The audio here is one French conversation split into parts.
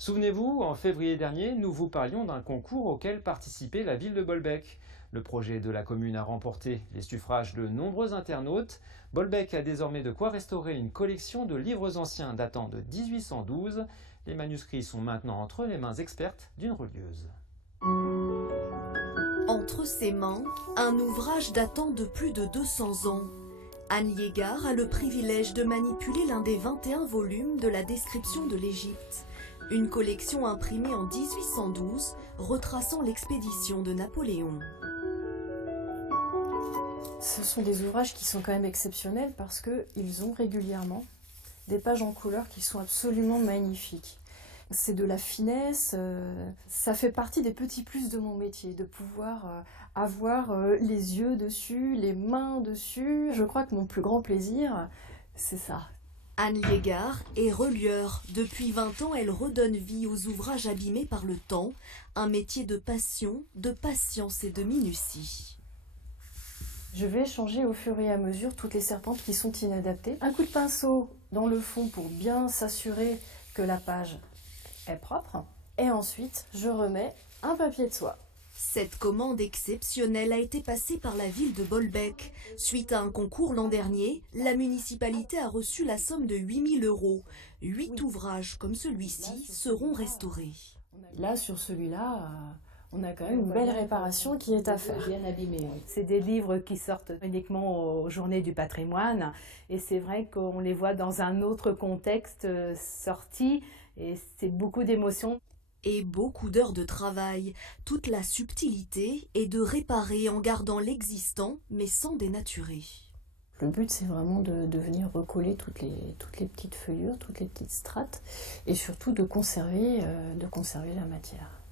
Souvenez-vous, en février dernier, nous vous parlions d'un concours auquel participait la ville de Bolbec. Le projet de la commune a remporté les suffrages de nombreux internautes. Bolbec a désormais de quoi restaurer une collection de livres anciens datant de 1812. Les manuscrits sont maintenant entre les mains expertes d'une relieuse. Entre ses mains, un ouvrage datant de plus de 200 ans. Anne Liégard a le privilège de manipuler l'un des 21 volumes de la description de l'Égypte. Une collection imprimée en 1812, retraçant l'expédition de Napoléon. Ce sont des ouvrages qui sont quand même exceptionnels parce qu'ils ont régulièrement des pages en couleur qui sont absolument magnifiques. C'est de la finesse, ça fait partie des petits plus de mon métier, de pouvoir avoir les yeux dessus, les mains dessus. Je crois que mon plus grand plaisir, c'est ça. Anne Liégard est relieur. Depuis 20 ans, elle redonne vie aux ouvrages abîmés par le temps, un métier de passion, de patience et de minutie. Je vais changer au fur et à mesure toutes les serpentes qui sont inadaptées. Un coup de pinceau dans le fond pour bien s'assurer que la page est propre. Et ensuite, je remets un papier de soie. Cette commande exceptionnelle a été passée par la ville de Bolbec. Suite à un concours l'an dernier, la municipalité a reçu la somme de 8 000 €. 8 ouvrages comme celui-ci seront restaurés. Là, sur celui-là, on a quand même une belle réparation qui est à faire. Bien abîmé. Oui. C'est des livres qui sortent uniquement aux Journées du patrimoine et c'est vrai qu'on les voit dans un autre contexte sortis et c'est beaucoup d'émotions. Et beaucoup d'heures de travail. Toute la subtilité est de réparer en gardant l'existant mais sans dénaturer. Le but, c'est vraiment de venir recoller toutes les petites feuillures, toutes les petites strates et surtout de conserver la matière.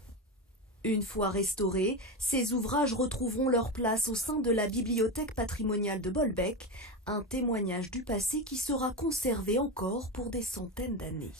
Une fois restaurés, ces ouvrages retrouveront leur place au sein de la bibliothèque patrimoniale de Bolbec, un témoignage du passé qui sera conservé encore pour des centaines d'années.